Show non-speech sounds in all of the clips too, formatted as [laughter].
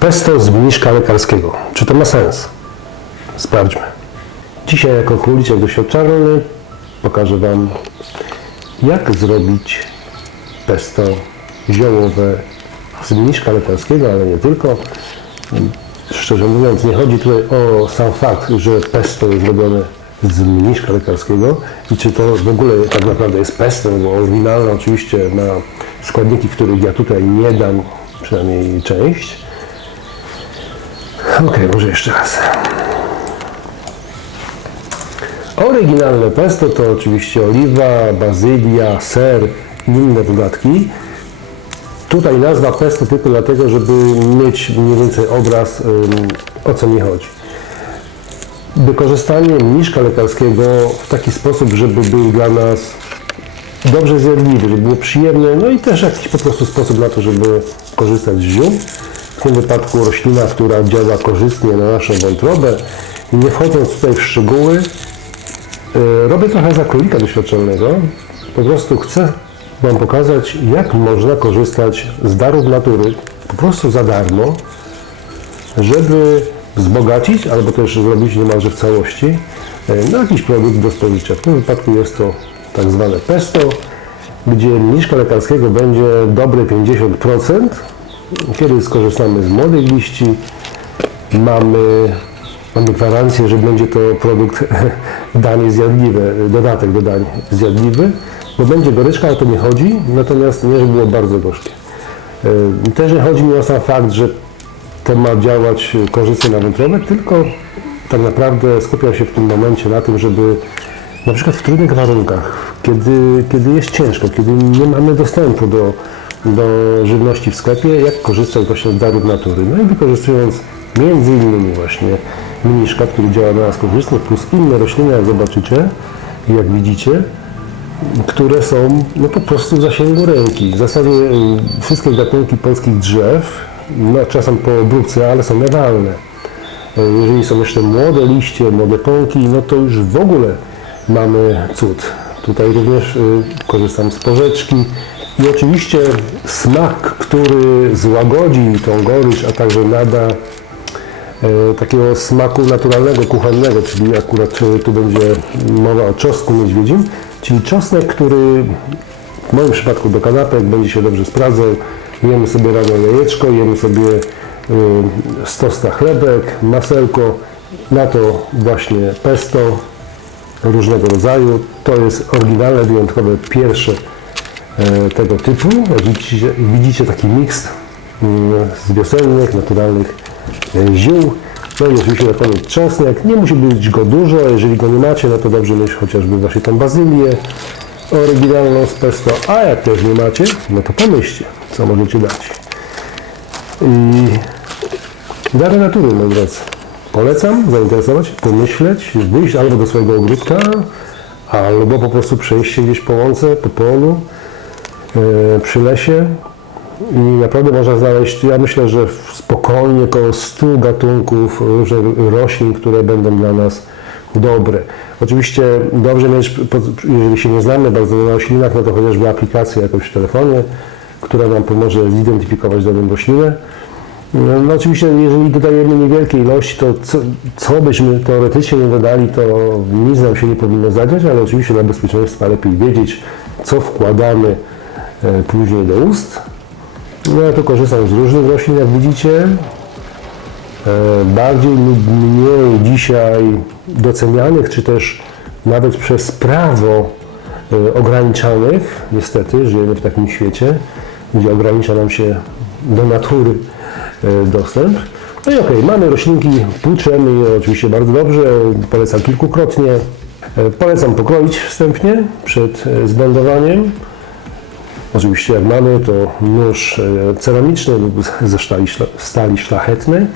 Pesto z mniszka lekarskiego. Czy to ma sens? Sprawdźmy. Dzisiaj jako króliczek doświadczalny pokażę Wam, jak zrobić pesto ziołowe z mniszka lekarskiego, ale nie tylko. Szczerze mówiąc, nie chodzi tutaj o sam fakt, że pesto jest robione z mniszka lekarskiego i czy to w ogóle tak naprawdę jest pesto, bo oryginalne oczywiście ma składniki, których ja tutaj nie dam, przynajmniej część. Ok, może jeszcze raz. Oryginalne pesto to oczywiście oliwa, bazylia, ser i inne dodatki. Tutaj nazwa pesto tylko dlatego, żeby mieć mniej więcej obraz o co mi chodzi. Wykorzystanie mniszka lekarskiego w taki sposób, żeby był dla nas dobrze zjadliwy, żeby było przyjemne, no i też jakiś po prostu sposób na to, żeby korzystać z ziół. W tym wypadku roślina, która działa korzystnie na naszą wątrobę. I nie wchodząc tutaj w szczegóły, e, robię trochę za doświadczalnego. Po prostu chcę Wam pokazać, jak można korzystać z darów natury, po prostu za darmo, żeby wzbogacić, albo też zrobić niemalże w całości, e, na jakiś produkt do spożycia. W tym wypadku jest to tak zwane pesto, gdzie mniszka lekarskiego będzie dobre 50%, kiedy skorzystamy z młodych liści, mamy, mamy gwarancję, że będzie to produkt [laughs] danie zjadliwe, dodatek do dań zjadliwy, bo będzie goryczka, o to nie chodzi, natomiast nie, żeby było bardzo gorzkie. E, Też nie chodzi mi o sam fakt, że to ma działać korzystnie na wątrobę, tylko tak naprawdę skupiam się w tym momencie na tym, żeby na przykład w trudnych warunkach, kiedy, kiedy jest ciężko, kiedy nie mamy dostępu do, do żywności w sklepie, jak korzystać właśnie z darów natury. No i wykorzystując między innymi właśnie mniszka, który działa na nas korzystnie, plus inne rośliny, jak zobaczycie jak widzicie, które są no, po prostu w zasięgu ręki. W zasadzie y, wszystkie gatunki polskich drzew, no, czasem po obróbce, ale są lewalne. Y, Jeżeli są jeszcze młode liście, młode pąki, no to już w ogóle mamy cud. Tutaj również y, korzystam z porzeczki i oczywiście smak, który złagodzi tą gorycz, a także nada e, takiego smaku naturalnego, kuchennego, czyli akurat e, tu będzie mowa o czosnku niedźwiedzim, czyli czosnek, który w moim przypadku do kanapek będzie się dobrze sprawdzał. Jemy sobie rano jajeczko, jemy sobie y, z tosta chlebek, masełko, na to właśnie pesto różnego rodzaju. To jest oryginalne, wyjątkowe, pierwsze e, tego typu. Widzicie, widzicie taki miks mm, z wiosennych, naturalnych e, ziół. No i oczywiście na koniec czosnek. Nie musi być go dużo, jeżeli go nie macie, no to dobrze mieć chociażby właśnie tą bazylię oryginalną z pesto, a jak też nie macie, no to pomyślcie, co możecie dać. I dary natury, moi drodzy. Polecam zainteresować, pomyśleć, wyjść albo do swojego ogródka, albo po prostu przejść się gdzieś po łące, po polu, e, przy lesie i naprawdę można znaleźć, ja myślę, że spokojnie około 100 gatunków różnych roślin, które będą dla nas dobre. Oczywiście dobrze mieć, jeżeli się nie znamy bardzo na roślinach, no to chociażby aplikację jakąś w telefonie, która nam pomoże zidentyfikować daną roślinę. No, no oczywiście, jeżeli dodajemy niewielkie ilości, to co, co byśmy teoretycznie nie dodali, to nic nam się nie powinno zadziać, ale oczywiście dla bezpieczeństwa lepiej wiedzieć, co wkładamy później do ust. No ja tu korzystam z różnych roślin, jak widzicie. E, bardziej lub mniej dzisiaj docenianych, czy też nawet przez prawo e, ograniczanych. Niestety, żyjemy w takim świecie, gdzie ogranicza nam się do natury e, dostęp. No i okej, mamy roślinki, płuczemy je oczywiście bardzo dobrze, polecam kilkukrotnie. E, Polecam pokroić wstępnie przed e, zblendowaniem. Oczywiście jak mamy to nóż e, ceramiczny lub ze stali, stali szlachetnej,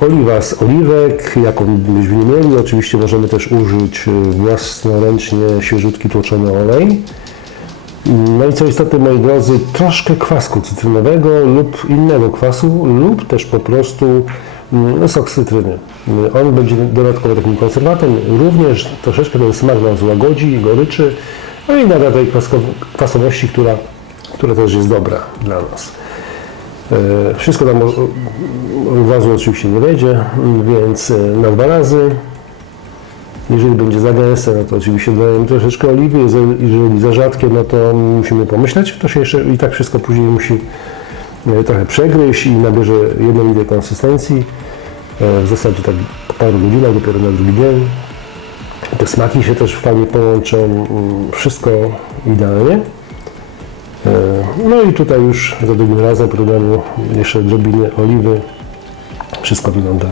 oliwa z oliwek, jaką byśmy mieli. Oczywiście możemy też użyć e, własnoręcznie świeżutki tłoczony olej. No i co istotne, moi drodzy, troszkę kwasku cytrynowego lub innego kwasu, lub też po prostu mm, sok z cytryny. On będzie dodatkowo takim konserwatem, również troszeczkę ten smak nam złagodzi, goryczy, no i nada tej kwasowości, która, która też jest dobra dla nas. E, Wszystko tam razu oczywiście nie wejdzie, więc e, na dwa razy. Jeżeli będzie za gęste, no to oczywiście dodajemy troszeczkę oliwy. Jeżeli- za rzadkie, no to musimy pomyśleć. To się jeszcze i tak wszystko później musi e, trochę przegryźć i nabierze jednolitej konsystencji. W zasadzie tak po paru godzinach, dopiero na drugi dzień. Te smaki się też fajnie połączą. mm, Wszystko idealnie. E, No i tutaj już za drugim razem problemu jeszcze odrobinę oliwy. Wszystko wygląda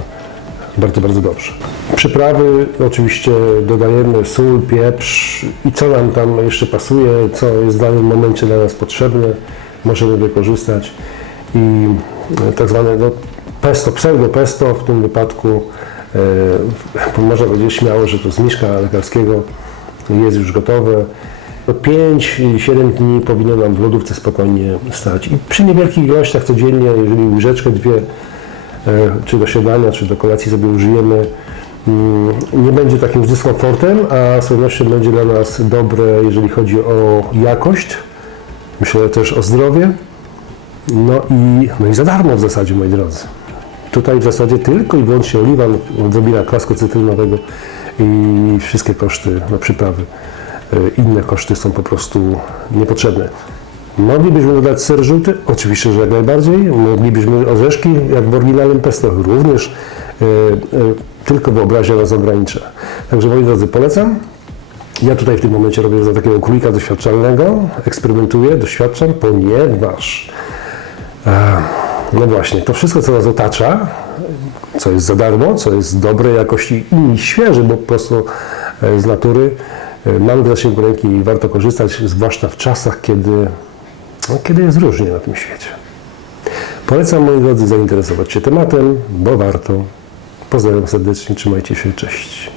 bardzo, bardzo dobrze. Przyprawy oczywiście dodajemy sól, pieprz i co nam tam jeszcze pasuje, co jest w danym momencie dla nas potrzebne, możemy wykorzystać. I e, tak zwane no, pesto, pseudo pesto w tym wypadku e, można powiedzieć śmiało, że to z mieszka lekarskiego jest już gotowe. 5-7 dni powinno nam w lodówce spokojnie stać. I przy niewielkich ilościach codziennie, jeżeli łyżeczkę, dwie, e, czy do śniadania, czy do kolacji sobie użyjemy, mm, nie będzie takim dyskomfortem, a z pewnością będzie dla nas dobre, jeżeli chodzi o jakość. Myślę też o zdrowie. No i, no i za darmo w zasadzie, moi drodzy. Tutaj w zasadzie tylko i wyłącznie oliwa, odrobina kwasku cytrynowego i wszystkie koszty na przyprawy. E, Inne koszty są po prostu niepotrzebne. Moglibyśmy dodać ser żółty? Oczywiście, że jak najbardziej. Moglibyśmy orzeszki, jak w oryginalnym pesto, również. E, e, Tylko wyobraźnia nas ogranicza. Także moi drodzy, polecam. Ja tutaj w tym momencie robię za takiego królika doświadczalnego, eksperymentuję, doświadczam, ponieważ no właśnie, to wszystko, co nas otacza, co jest za darmo, co jest dobrej jakości i świeże, bo po prostu z natury, mamy w zasięgu ręki i warto korzystać, zwłaszcza w czasach, kiedy, no, kiedy jest różnie na tym świecie. Polecam, moi drodzy, zainteresować się tematem, bo warto. Pozdrawiam serdecznie, trzymajcie się, cześć.